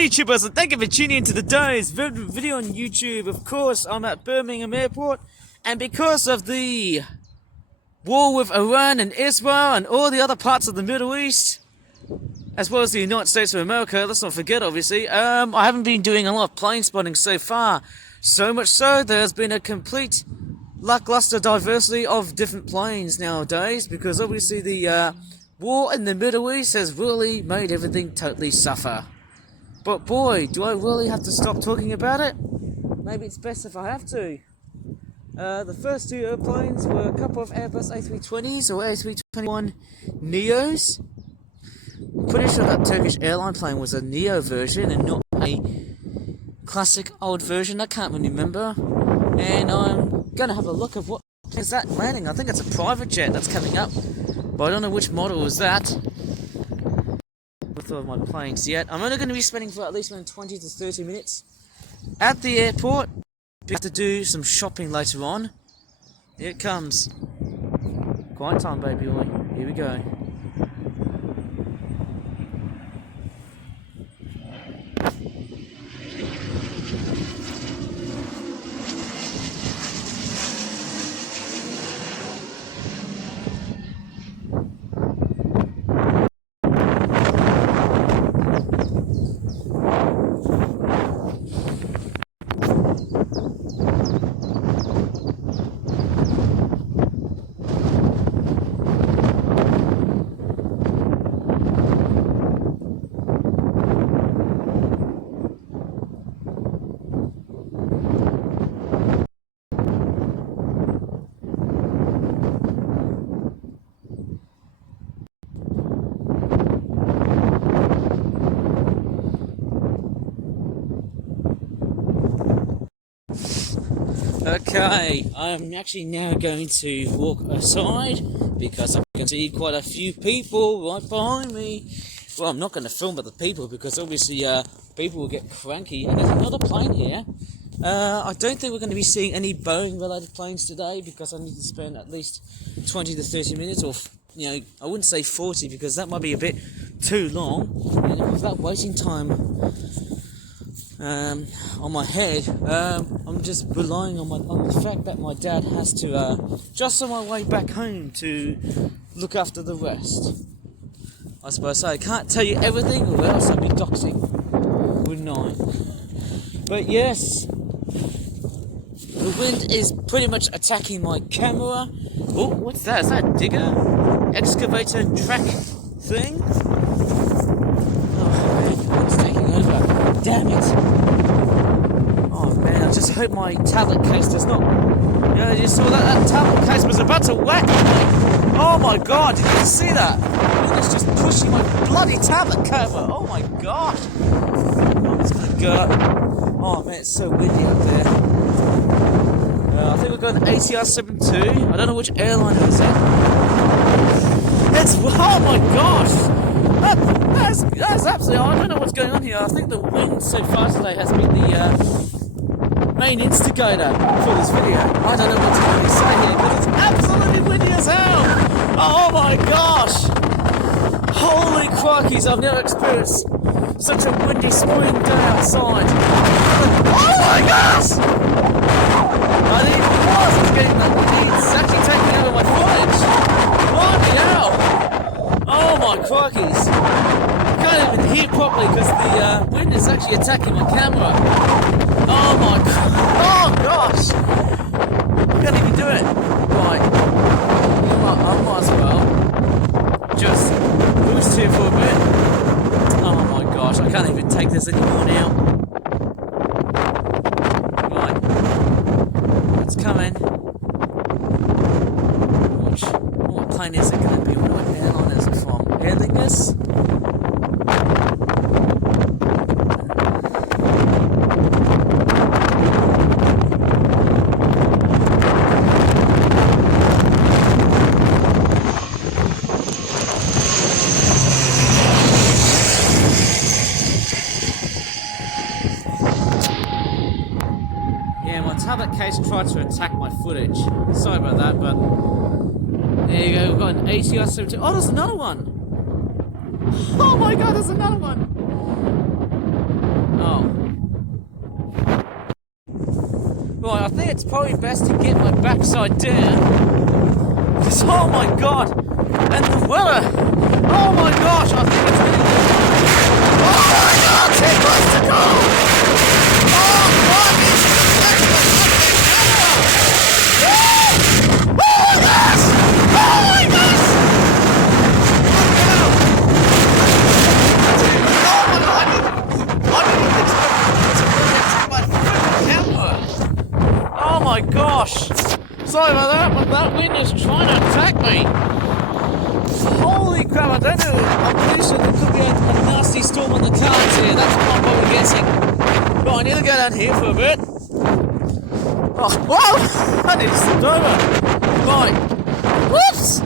Hey YouTubers, and thank you for tuning into today's video on YouTube. Of course, I'm at Birmingham Airport, and because of the war with Iran and Israel and all the other parts of the Middle East, as well as the United States of America, let's not forget obviously, I haven't been doing a lot of plane spotting so far. So much so, there's been a complete lackluster diversity of different planes nowadays, because obviously the war in the Middle East has really made everything totally suffer. But boy, do I really have to stop talking about it? Maybe it's best if I have to. The first two airplanes were a couple of Airbus A320s or A321 Neos. I'm pretty sure that Turkish airline plane was a Neo version and not a classic old version. I can't really remember. And I'm going to have a look at what is that landing. I think it's a private jet that's coming up, but I don't know which model is that. Of my planes yet. I'm only going to be spending for at least 20 to 30 minutes at the airport. We have to do some shopping later on. Here it comes. Quiet time, baby boy. Here we go. Okay, I'm actually now going to walk aside because I can see quite a few people right behind me. Well, I'm not going to film other people because obviously people will get cranky. And there's another plane here. I don't think we're going to be seeing any Boeing related planes today because I need to spend at least 20 to 30 minutes, or I wouldn't say 40 because that might be a bit too long. And with that waiting time on my head, I'm just relying on the fact that my dad has to just on my way back home to look after the rest. I suppose I can't tell you everything, or else I'd be doxing, wouldn't I? But yes, the wind is pretty much attacking my camera. Oh, what's that? Is that a digger? Excavator track thing? Oh man, it's taking over. Damn it! Oh man, I just hope my tablet case does not... you saw that tablet case was about to whack me! Oh my god, did you see that? It's just pushing my bloody tablet cover! Oh my gosh! I'm just gonna go... Oh man, it's so windy up there. I think we're going to ATR 72. I don't know which airline it is in. It's... Oh my gosh! That's absolutely... I don't know what's going on here. I think the wind so far today has been the main instigator for this video. I don't know what to really say here because it's absolutely windy as hell. Oh my gosh! Holy crikeys, I've never experienced such a windy spring day outside. Oh my gosh! I didn't even realize I was getting that wind. It's actually taking over my footage. Bloody hell! Oh my crikeys! I can't even hear properly because the wind is actually attacking my camera. Oh my god! Oh gosh! I can't even do it. Right. You know what? I might as well just boost here for a bit. Oh my gosh! I can't even take this anymore now. Right. It's coming. Watch. What plane is it going to be? What airline is it from? Aer Lingus? Tablet case tried to attack my footage. Sorry about that, but there you go. We've got an ATR 72. Oh, there's another one. Oh my god, there's another one. it's probably best to get my backside down. Because, oh my god! And the weather! Oh my gosh! I think it's really good. Oh my god! 10 months to go! Oh my gosh! Oh yes! Oh my gosh! Oh my gosh! Sorry about that, but that wind is trying to attack me! Holy crap, I don't know. I'm pretty sure there could be a nasty storm on the clouds here. That's what I'm probably guessing. Right, I need to go down here for a bit. Oh, whoa! I need to slip over. Right. Whoops!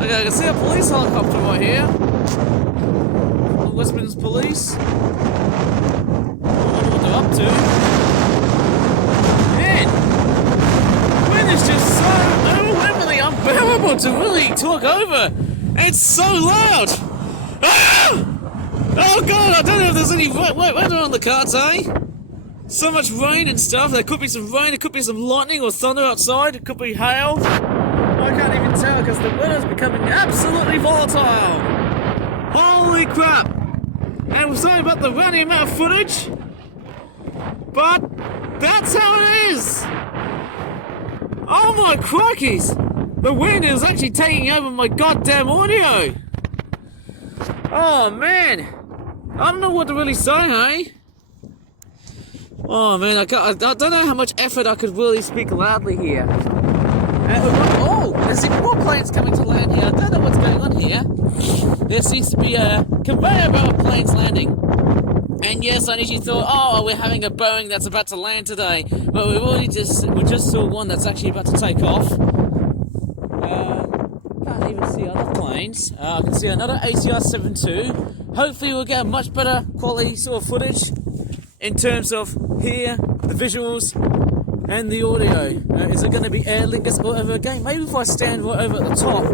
Okay, I can see a police helicopter right here. The West Midlands Police. I wonder what they're up to. Man! Wind is just so overwhelmingly unbearable to really talk over. It's so loud! Ah! Oh god, I don't know if there's any weather on the cards, eh? So much rain and stuff. There could be some rain, it could be some lightning or thunder outside, it could be hail. I can't even tell because the weather's becoming absolutely volatile. Holy crap! And we're sorry about the running amount of footage, but that's how it is! Oh my crikeys! The wind is actually taking over my goddamn audio! Oh man! I don't know what to really say, hey? Oh man, I don't know how much effort I could really speak loudly here. Oh, there's even more planes coming to land here. I don't know what's going on here. There seems to be a conveyor belt of planes landing. And yes, I initially thought, oh, we're having a Boeing that's about to land today. But we just saw one that's actually about to take off. Can't even see other planes. I can see another ATR 72. Hopefully we'll get a much better quality sort of footage in terms of here, the visuals, and the audio. Is it going to be Aer Lingus all over again? Maybe if I stand right over at the top,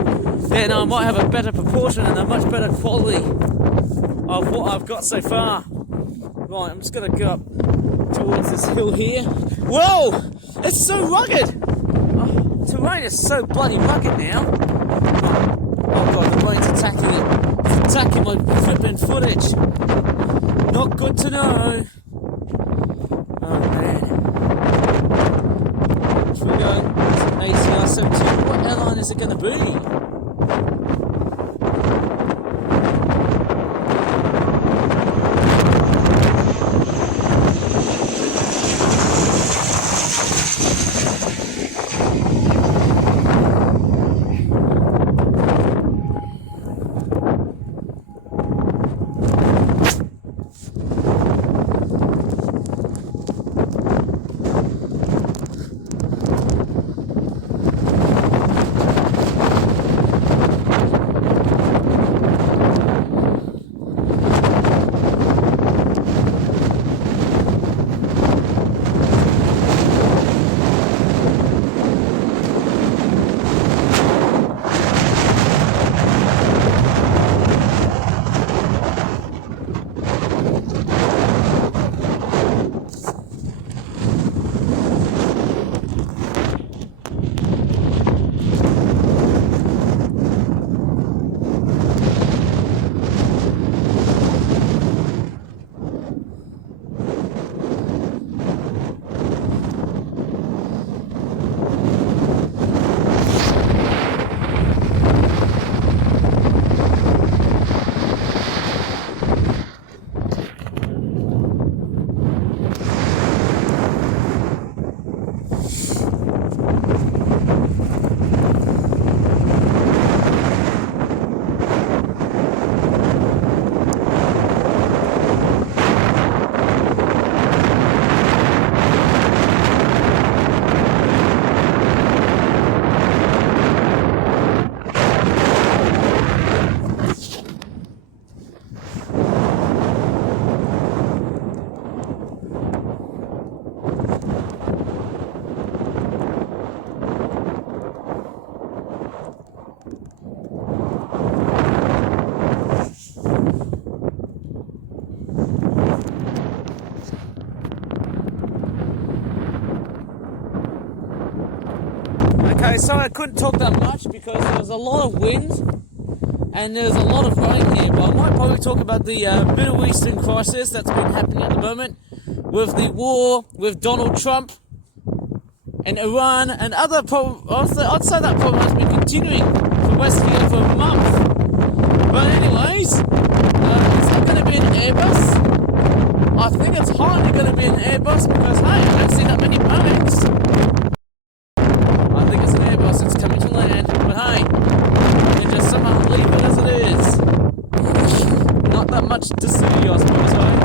then I might have a better proportion and a much better quality of what I've got so far. Right, I'm just going to go up towards this hill here. Whoa! It's so rugged! Oh, terrain is so bloody rugged now. Oh god, the rain's attacking it. It's attacking my flipping footage. Not good to know. Oh man. Should we go ATR 72? What airline is it going to be? Okay, sorry I couldn't talk that much because there was a lot of wind and there's a lot of rain here, but I might probably talk about the Middle Eastern crisis that's been happening at the moment with the war with Donald Trump and Iran and other problems. I'd say that problem has been continuing for West here for a month. But anyways, is that going to be an Airbus? I think it's hardly going to be an Airbus because, hey, I don't see that many Boeings. I think it's an Airbus that's coming to land, but hey, they just somehow leave it as it is. Not that much to see, I suppose, eh?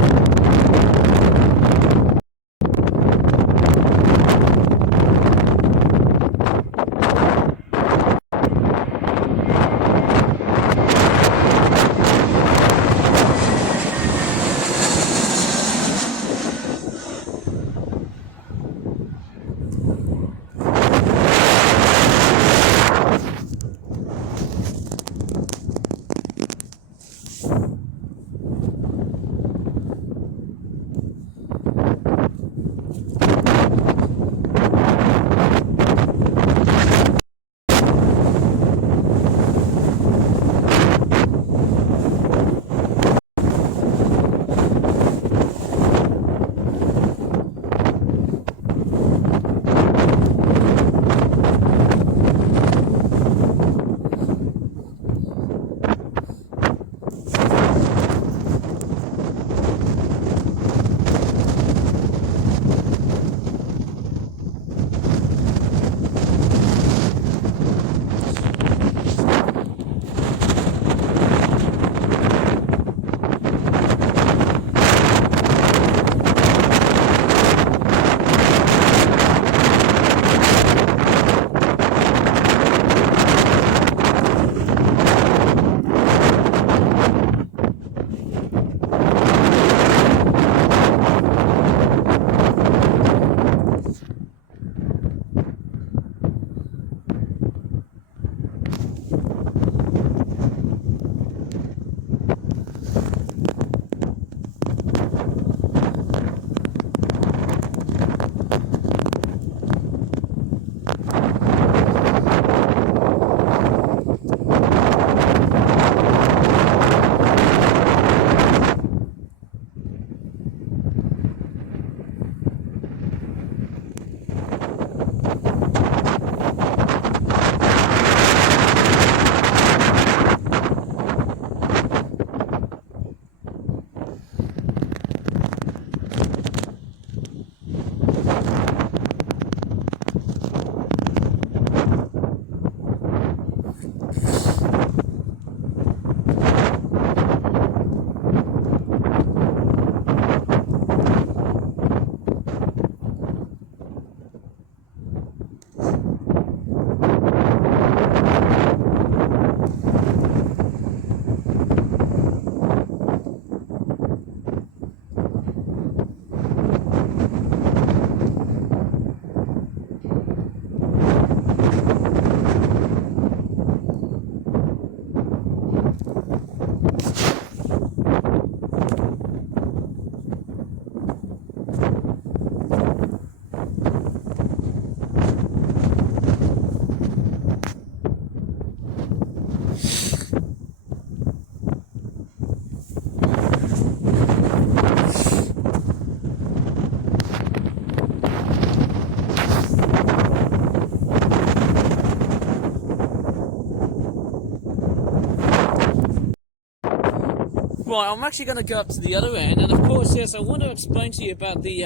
Right, I'm actually going to go up to the other end, and of course, yes, I want to explain to you about the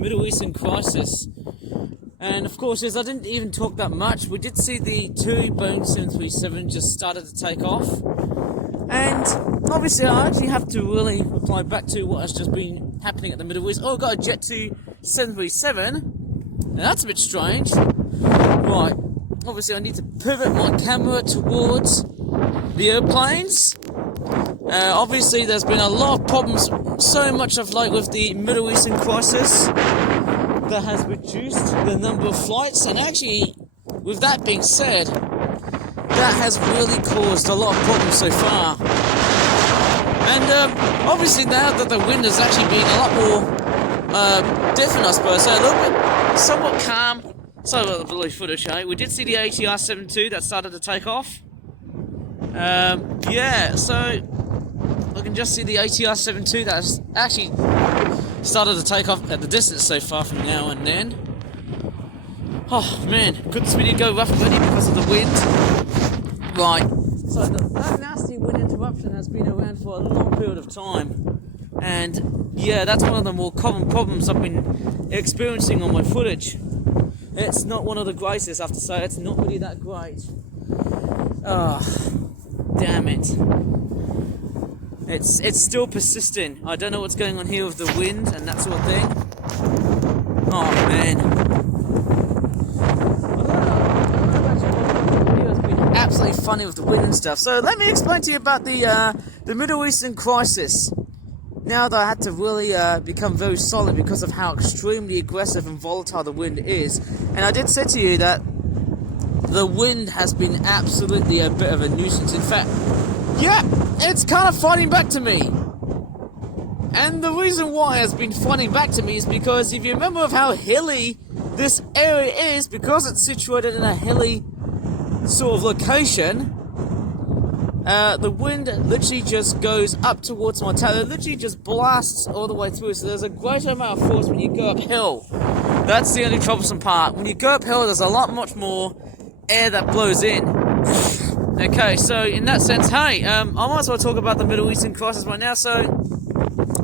Middle Eastern crisis. And of course, yes, I didn't even talk that much. We did see the two Boeing 737 just started to take off, and obviously, I actually have to really reply back to what has just been happening at the Middle East. Oh, got a Jet 2 737. Now, that's a bit strange. Right, obviously, I need to pivot my camera towards the airplanes. Obviously, there's been a lot of problems, so much of like with the Middle Eastern crisis that has reduced the number of flights, and actually, with that being said, that has really caused a lot of problems so far. And obviously now that the wind has actually been a lot more different, I suppose, so a little bit somewhat calm, Sorry about the blue footage, eh? We did see the ATR 72 that started to take off. Yeah, so I can just see the ATR 72 that's actually started to take off at the distance so far from now and then. Oh man, couldn't really go rough and ready because of the wind. Right, so that nasty wind interruption has been around for a long period of time. And yeah, that's one of the more common problems I've been experiencing on my footage. It's not one of the greatest, I have to say. It's not really that great. Oh, damn it. It's still persistent. I don't know what's going on here with the wind and that sort of thing. Oh, man. It's been absolutely funny with the wind and stuff. So let me explain to you about the Middle Eastern crisis. Now that I had to really become very solid because of how extremely aggressive and volatile the wind is. And I did say to you that the wind has been absolutely a bit of a nuisance. In fact, yeah, it's kind of fighting back to me. And the reason why it's been fighting back to me is because if you remember of how hilly this area is, because it's situated in a hilly sort of location, the wind literally just goes up towards my tail. It literally just blasts all the way through. So there's a greater amount of force when you go uphill. That's the only troublesome part. When you go uphill, there's a lot much more air that blows in. Okay, so in that sense, hey, I might as well talk about the Middle Eastern crisis right now. So,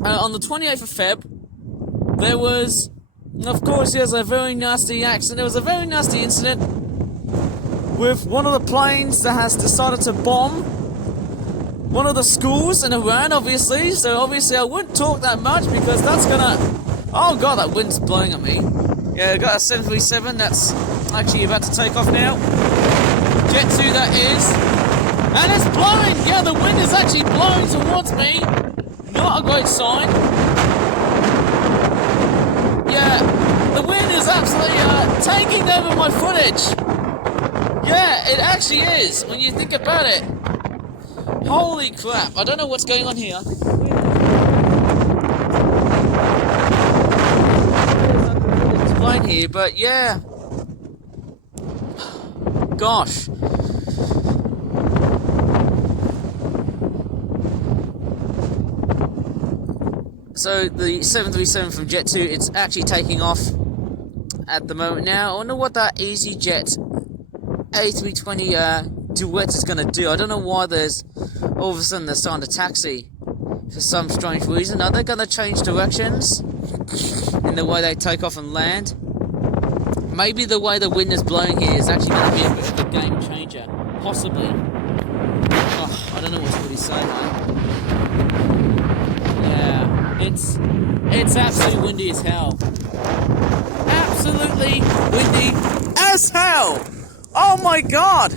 on the 28th of Feb, there was, of course, there's a very nasty accident. There was a very nasty incident with one of the planes that has decided to bomb one of the schools in Iran, obviously. So obviously I wouldn't talk that much because that's gonna... Oh god, that wind's blowing at me. Yeah, I got a 737 that's actually about to take off now. Jet 2 that is. And it's blowing! Yeah, the wind is actually blowing towards me. Not a great sign. Yeah, the wind is absolutely taking over my footage. Yeah, it actually is, when you think about it. Holy crap, I don't know what's going on here. It's fine here, but yeah. Gosh. So the 737 from Jet 2, it's actually taking off at the moment now. I wonder what that EasyJet A320 Duet is going to do. I don't know why there's all of a sudden they're starting to taxi for some strange reason. Are they going to change directions in the way they take off and land? Maybe the way the wind is blowing here is actually going to be a bit of a game changer. Possibly. Oh, I don't know what to really say, mate. Yeah, it's absolutely windy as hell. Absolutely windy as hell! Oh my god!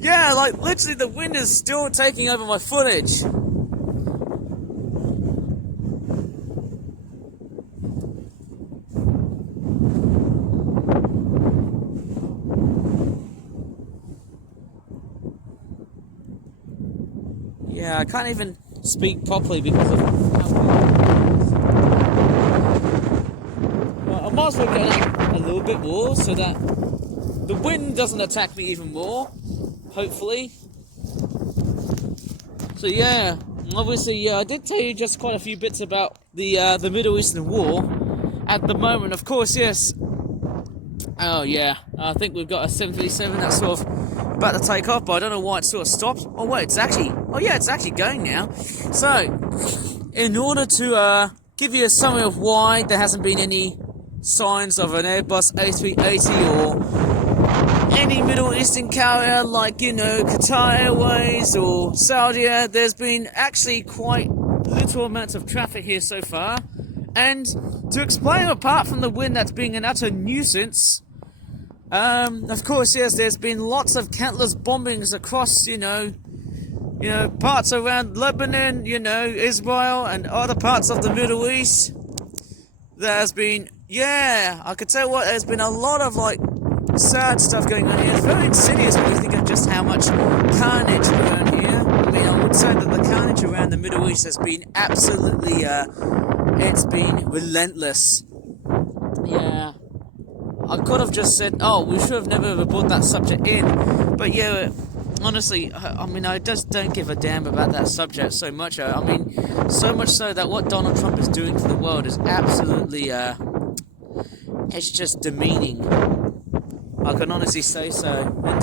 Yeah, like literally the wind is still taking over my footage. Yeah, I can't even speak properly because of how well, I might as well get a little bit more so that the wind doesn't attack me even more. Hopefully. So yeah, obviously I did tell you just quite a few bits about the Middle Eastern War. At the moment, of course, yes. Oh yeah, I think we've got a 737 that's sort of about to take off, but I don't know why it sort of stopped. Oh wait, it's actually, oh yeah, it's actually going now. So, in order to give you a summary of why there hasn't been any signs of an Airbus A380 or any Middle Eastern carrier like, you know, Qatar Airways or Saudi, there's been actually quite little amounts of traffic here so far. And to explain, apart from the wind that's being an utter nuisance, of course, yes, there's been lots of countless bombings across, you know, parts around Lebanon, you know, Israel and other parts of the Middle East. There has been, yeah, I could tell you what, there's been a lot of, like, sad stuff going on here. It's very insidious when you think of just how much carnage around here. I mean, I would say that the carnage around the Middle East has been absolutely, it's been relentless. Yeah. I could have just said, oh, we should have never ever brought that subject in. But yeah, honestly, I mean, I just don't give a damn about that subject so much. I mean, so much so that what Donald Trump is doing to the world is absolutely, it's just demeaning. I can honestly say so. And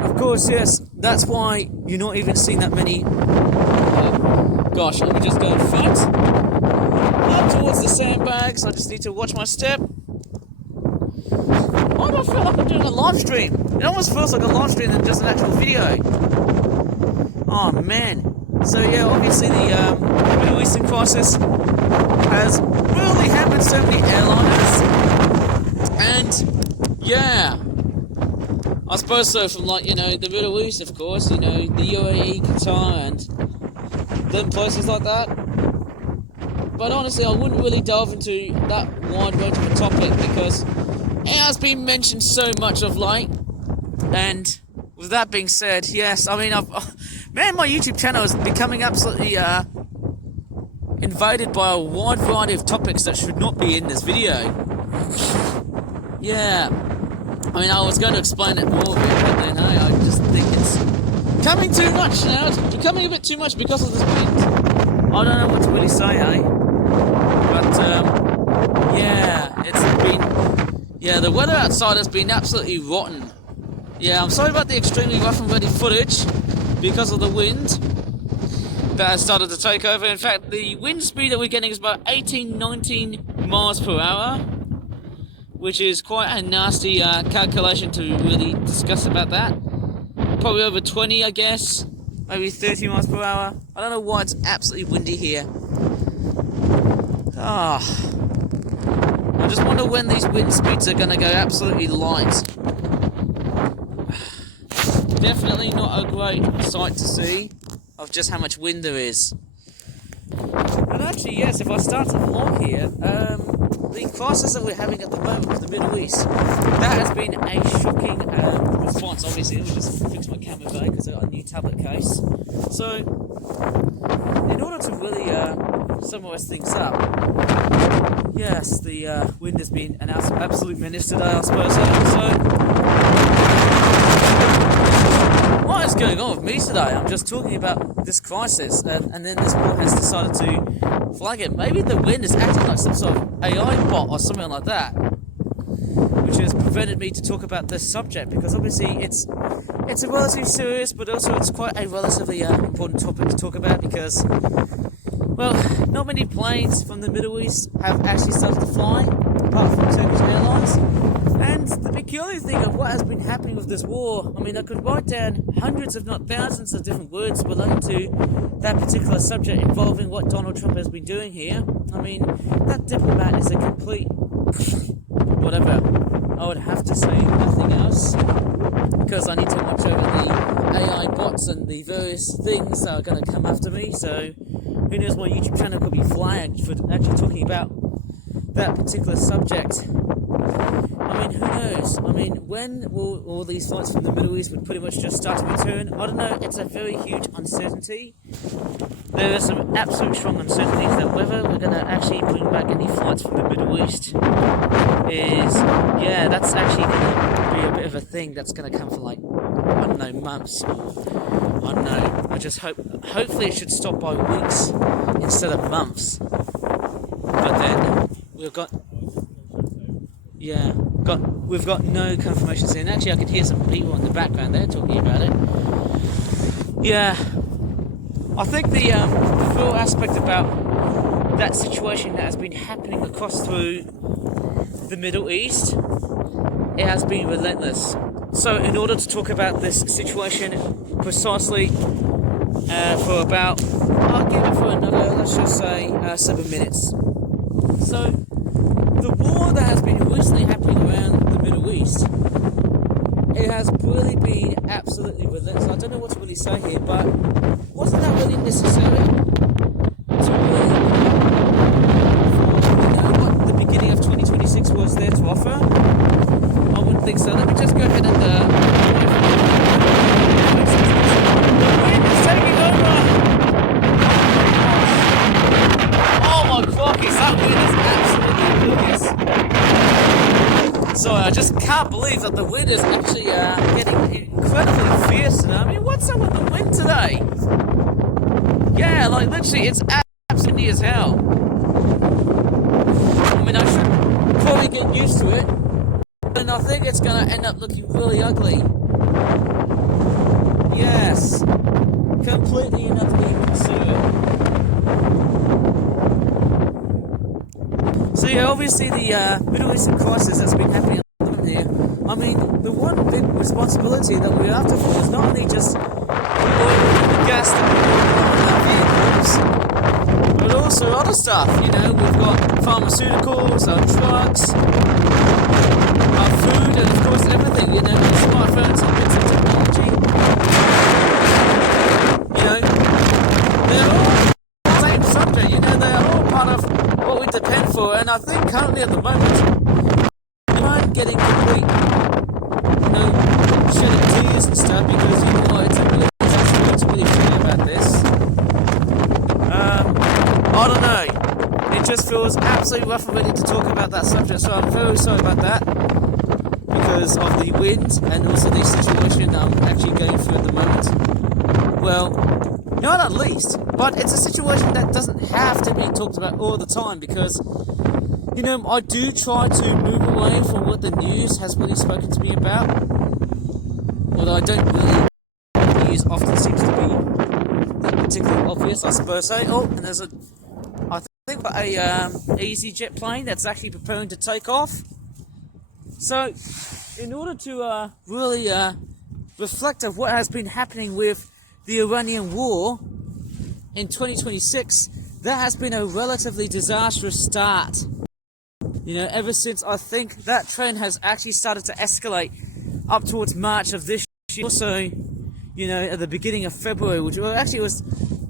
of course, yes, that's why you're not even seeing that many. Gosh, let me just go in front. Up towards the sandbags. I just need to watch my step. Why do I feel like I'm doing a live stream? It almost feels like a live stream than just an actual video. Oh man. So yeah, obviously the Middle Eastern crisis has really hampered so many airliners. And yeah, I suppose so, from like, you know, the Middle East, of course, you know, the UAE, Qatar, and them places like that. But honestly, I wouldn't really delve into that wide range of a topic because it has been mentioned so much of late. And with that being said, yes, I mean, man, my YouTube channel is becoming absolutely invaded by a wide variety of topics that should not be in this video. Yeah, I mean, I was going to explain it more, but then, hey, I just think it's coming too much now. It's becoming a bit too much because of this wind. I don't know what to really say, eh? But, yeah, it's been... Yeah, the weather outside has been absolutely rotten. Yeah, I'm sorry about the extremely rough and ready footage because of the wind that has started to take over. In fact, the wind speed that we're getting is about 18, 19 miles per hour, which is quite a nasty calculation to really discuss about that. Probably over 20, I guess. Maybe 30 miles per hour. I don't know why it's absolutely windy here. Ah, I just wonder when these wind speeds are going to go absolutely light. Definitely not a great sight to see of just how much wind there is. And actually, yes, if I start to vlog here, the crisis that we're having at the moment with the Middle East, that has been a shocking response. Obviously, let me just fix my camera back because I've got a new tablet case. So, in order to really summarise things up, yes, the wind has been an absolute menace today, I suppose. What is going on with me today? I'm just talking about this crisis, and then this board has decided to flag it. Maybe the wind is acting like some sort of AI bot or something like that, which has prevented me to talk about this subject, because obviously it's a relatively serious, but also it's quite a relatively important topic to talk about, because, well, not many planes from the Middle East have actually started to fly, apart from Turkish Airlines. And the peculiar thing of what has been happening with this war, I mean, I could write down hundreds, if not thousands, of different words relating to that particular subject involving what Donald Trump has been doing here. I mean, that diplomat is a complete whatever. I would have to say nothing else, because I need to watch over the AI bots and the various things that are going to come after me. So who knows, my YouTube channel could be flagged for actually talking about that particular subject. I mean, who knows? I mean, when will all these flights from the Middle East would pretty much just start to return? I don't know, it's a very huge uncertainty. There are some absolute strong uncertainties that whether we're going to actually bring back any flights from the Middle East is, yeah, that's actually going to be a bit of a thing that's going to come for, like, I don't know, months. I don't know. I just hopefully it should stop by weeks instead of months. But then we've got no confirmations in. Actually, I could hear some people in the background there talking about it. Yeah, I think the full aspect about that situation that has been happening across through the Middle East, it has been relentless. So in order to talk about this situation precisely for about, I'll give it for another, let's just say, 7 minutes. So the war that has been recently happening around the Middle East, it has really been absolutely relentless. I don't know what to really say here, but wasn't that really necessary to really know what the beginning of 2026 was there to offer? I wouldn't think so. Let me just go ahead and it's taking over. Oh my crikey, that wind is absolutely oblivious. Sorry, can't believe that the wind is actually getting incredibly fierce today. I mean, what's up with the wind today? Yeah, like literally, it's absolutely as hell. I mean, I should probably get used to it, and I think it's gonna end up looking really ugly. Yes, completely and utterly considered. So yeah, obviously the Middle Eastern crisis that's been happening at the moment here. I mean, the one big responsibility that we have to for is not only just the gas that we burn in our vehicles, but also other stuff. You know, we've got pharmaceuticals, our drugs, our food, and of course everything. You know, smartphones and bits of technology. You know, they're all the same subject. You know, they are all part of what we depend for, and I think currently at the moment I'm getting complete, you know, shedding tears and stuff because you know it's really clear about this. I don't know. It just feels absolutely rough and ready to talk about that subject, so I'm very sorry about that because of the wind and also the situation I'm actually going through at the moment. Well, not at least, but it's a situation that doesn't have to be talked about all the time because, you know, I do try to move away from what the news has really spoken to me about. Although I don't really, the news often seems to be particularly obvious, I suppose. So, oh, and there's I think a EasyJet plane that's actually preparing to take off. So, in order to really reflect on what has been happening with the Iranian war in 2026, that has been a relatively disastrous start. You know, ever since I think that trend has actually started to escalate up towards March of this year. Also, you know, at the beginning of February, which well, actually was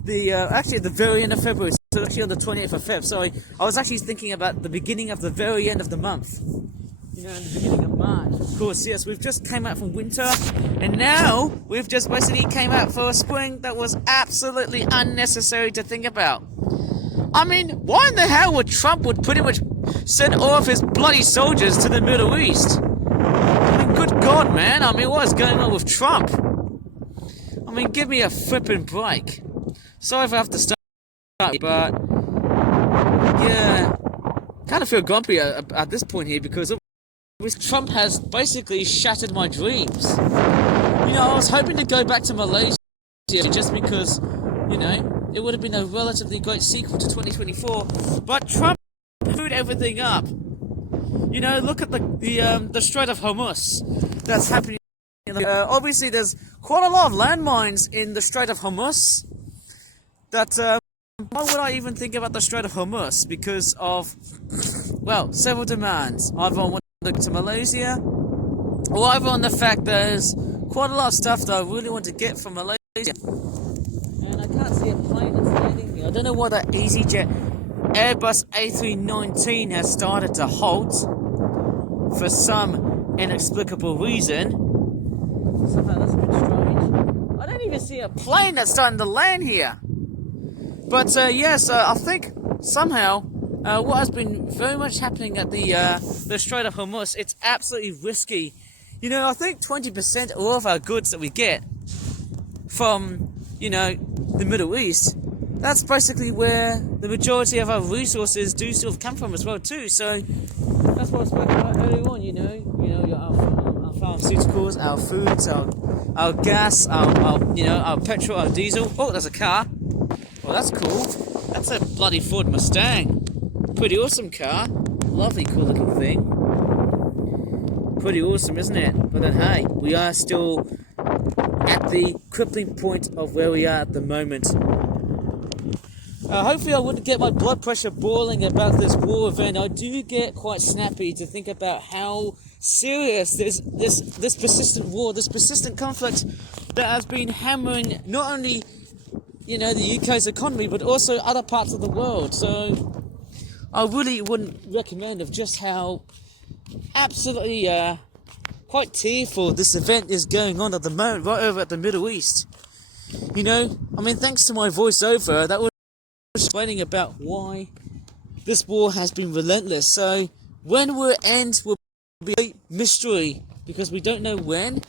the actually at the very end of February, so actually on the 28th of Feb. Sorry, I was actually thinking about the beginning of the very end of the month. You know, in the beginning of March. Of course, yes, we've just came out from winter, and now we've just basically came out for a spring that was absolutely unnecessary to think about. I mean, why in the hell would Trump pretty much send all of his bloody soldiers to the Middle East? I mean, good God, man. I mean, what is going on with Trump? I mean, give me a flipping break. Sorry if I have to start, but yeah, kind of feel grumpy at this point here because Trump has basically shattered my dreams. You know, I was hoping to go back to Malaysia just because, you know, it would have been a relatively great sequel to 2024. But Trump screwed everything up. You know, look at the Strait of Hormuz that's happening. Obviously, there's quite a lot of landmines in the Strait of Hormuz. That why would I even think about the Strait of Hormuz? Because of, well, several demands. Either on to Malaysia, or either on the fact there's quite a lot of stuff that I really want to get from Malaysia, and I can't see a plane that's landing here. I don't know why that EasyJet Airbus A319 has started to halt for some inexplicable reason. Somehow that's a bit strange. I don't even see a plane that's starting to land here. But yes, I think somehow what has been very much happening at the Strait of Hormuz, it's absolutely risky. You know, I think 20% of all of our goods that we get from, you know, the Middle East, that's basically where the majority of our resources do sort of come from as well too. So that's what I spoke about earlier on. You know, our pharmaceuticals, our foods, our gas, our petrol, our diesel. Oh, there's a car. Well, that's cool. That's a bloody Ford Mustang. Pretty awesome car. Lovely, cool looking thing. Pretty awesome, isn't it? But then, hey, we are still at the crippling point of where we are at the moment. Hopefully I wouldn't get my blood pressure boiling about this war event. I do get quite snappy to think about how serious this persistent war, this persistent conflict that has been hammering not only, you know, the UK's economy, but also other parts of the world. So I really wouldn't recommend of just how absolutely quite tearful this event is going on at the moment, right over at the Middle East. You know, I mean, thanks to my voiceover, that was explaining about why this war has been relentless. So when will it end will be mystery because we don't know when.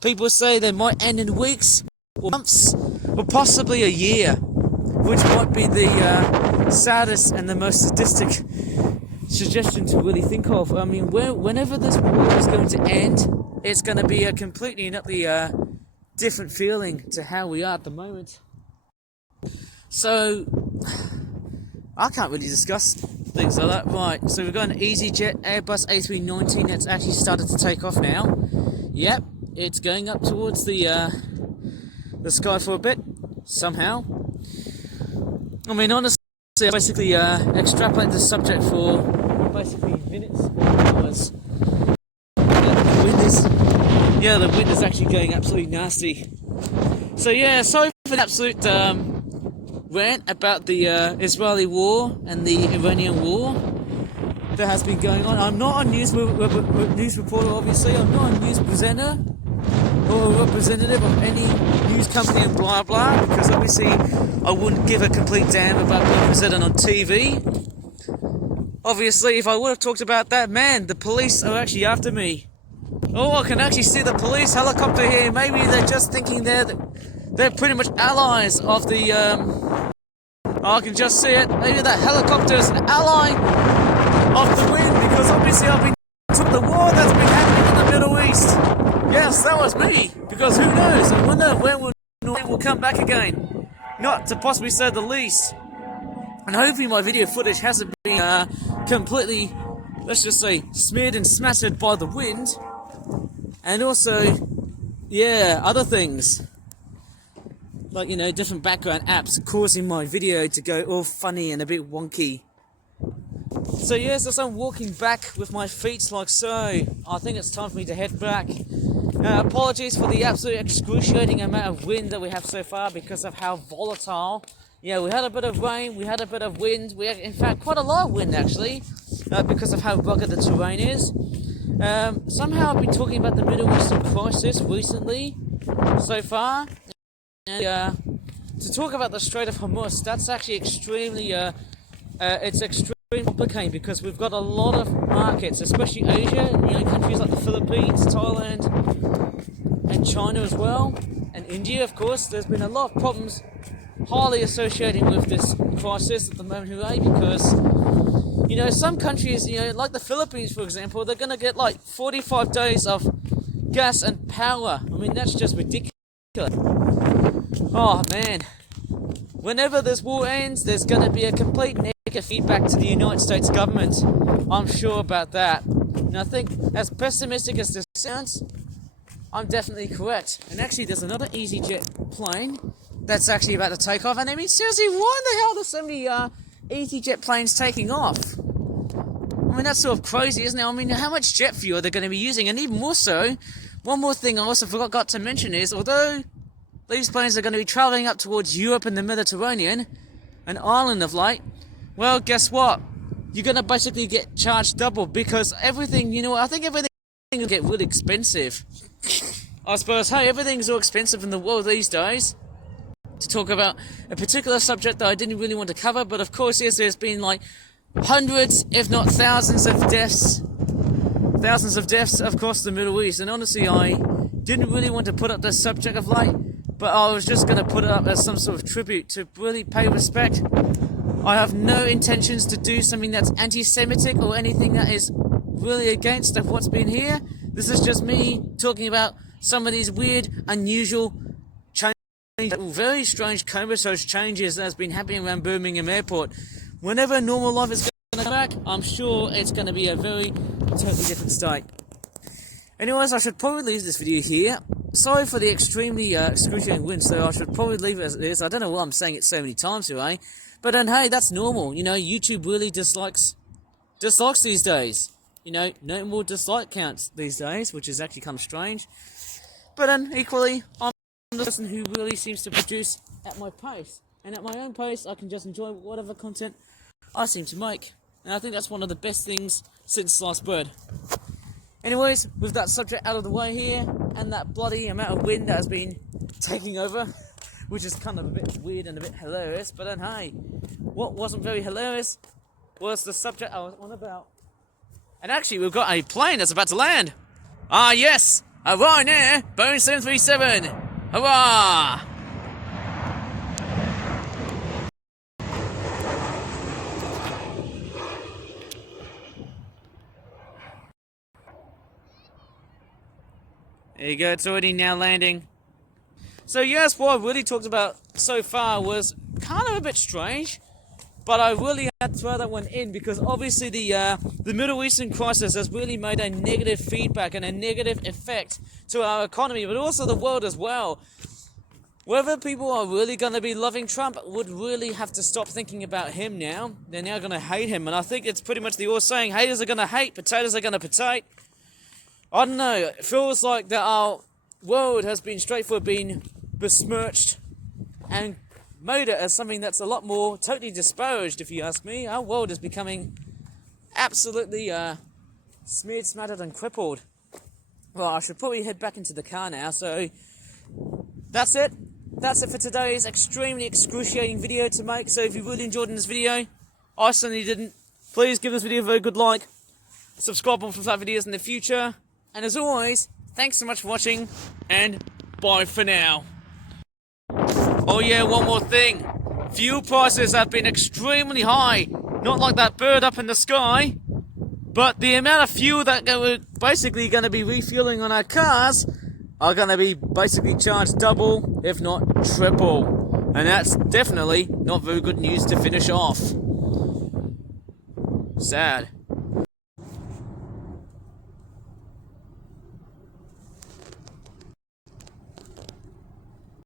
People say they might end in weeks or months or possibly a year, which might be the saddest and the most sadistic suggestion to really think of. I mean, whenever this war is going to end, it's going to be a completely and utterly different feeling to how we are at the moment. So, I can't really discuss things like that. Right, so we've got an EasyJet Airbus A319 that's actually started to take off now. Yep, it's going up towards the sky for a bit, somehow. I mean, honestly, I basically extrapolate the subject for basically minutes or hours. The wind is actually going absolutely nasty. So yeah, sorry for the absolute rant about the Israeli war and the Iranian war that has been going on. I'm not a news reporter, obviously. I'm not a news presenter or a representative of any news company and blah blah, because obviously I wouldn't give a complete damn about being presented on TV. Obviously, if I would have talked about that, man, the police are actually after me. Oh, I can actually see the police helicopter here. Maybe they're just thinking they're pretty much allies of the, I can just see it. Maybe that helicopter is an ally of the wind, because obviously I've been to the war that's been happening in the Middle East. Yes, that was me, because who knows? I wonder when we'll come back again. Not to possibly say the least. And hopefully my video footage hasn't been completely, let's just say, smeared and smattered by the wind. And also, yeah, other things. Like, you know, different background apps causing my video to go all funny and a bit wonky. So yes, as I'm walking back with my feet like so, I think it's time for me to head back. Apologies for the absolute excruciating amount of wind that we have so far because of how volatile. Yeah, we had a bit of rain, we had a bit of wind, we had in fact quite a lot of wind actually, because of how rugged the terrain is. Somehow I've been talking about the Middle Eastern crisis recently, so far. And, to talk about the Strait of Hormuz, that's actually extremely, it's extremely complicated because we've got a lot of markets, especially Asia, you know, countries like the Philippines, Thailand, and China as well, and India, of course. There's been a lot of problems highly associated with this crisis at the moment, hooray, because, you know, some countries, you know, like the Philippines, for example, they're going to get like 45 days of gas and power. I mean, that's just ridiculous. Oh, man. Whenever this war ends, there's going to be a complete negative feedback to the United States government. I'm sure about that. And I think, as pessimistic as this sounds, I'm definitely correct. And actually, there's another EasyJet plane that's actually about to take off. And I mean, seriously, why the hell are there so many EasyJet planes taking off? I mean, that's sort of crazy, isn't it? I mean, how much jet fuel are they going to be using? And even more so, one more thing I also forgot to mention is, although these planes are going to be travelling up towards Europe and the Mediterranean, an island of light, well, guess what? You're going to basically get charged double because everything, you know, I think everything will get really expensive. I suppose, hey, everything's all expensive in the world these days. To talk about a particular subject that I didn't really want to cover, but of course, yes, there's been like hundreds, if not thousands of deaths, of course, in the Middle East. And honestly, I didn't really want to put up this subject of light, but I was just going to put it up as some sort of tribute to really pay respect. I have no intentions to do something that's anti-Semitic or anything that is really against of what's been here. This is just me talking about some of these weird, unusual, very strange comatose changes that's been happening around Birmingham Airport. Whenever normal life is going to come back, I'm sure it's going to be a very totally different state. Anyways, I should probably leave this video here. Sorry for the extremely excruciating wind, so I should probably leave it as it is. I don't know why I'm saying it so many times here, eh? But then, hey, that's normal. You know, YouTube really dislikes these days. You know, no more dislike counts these days, which is actually kind of strange. But then, equally, I'm the person who really seems to produce at my pace. And at my own pace, I can just enjoy whatever content I seem to make. And I think that's one of the best things since sliced bread. Anyways, with that subject out of the way here, and that bloody amount of wind that has been taking over, which is kind of a bit weird and a bit hilarious, but then hey, what wasn't very hilarious was the subject I was on about. And actually, we've got a plane that's about to land. Ah, yes! A Ryanair Boeing 737. Hurrah! There you go, it's already now landing. So yes, what I really talked about so far was kind of a bit strange, but I really had to throw that one in because obviously the Middle Eastern crisis has really made a negative feedback and a negative effect to our economy, but also the world as well. Whether people are really going to be loving Trump would really have to stop thinking about him now. They're now going to hate him, and I think it's pretty much the old saying, haters are going to hate, potatoes are going to potate. I don't know, it feels like that our world has been straightforward being besmirched and made it as something that's a lot more totally disparaged, if you ask me. Our world is becoming absolutely smeared, smattered and crippled. Well, I should probably head back into the car now, so that's it. That's it for today's extremely excruciating video to make. So if you really enjoyed this video, I certainly didn't, please give this video a very good like, subscribe on for further videos in the future, and as always, thanks so much for watching, and bye for now. Oh yeah, one more thing. Fuel prices have been extremely high. Not like that bird up in the sky, but the amount of fuel that we're basically going to be refueling on our cars are going to be basically charged double, if not triple. And that's definitely not very good news to finish off. Sad.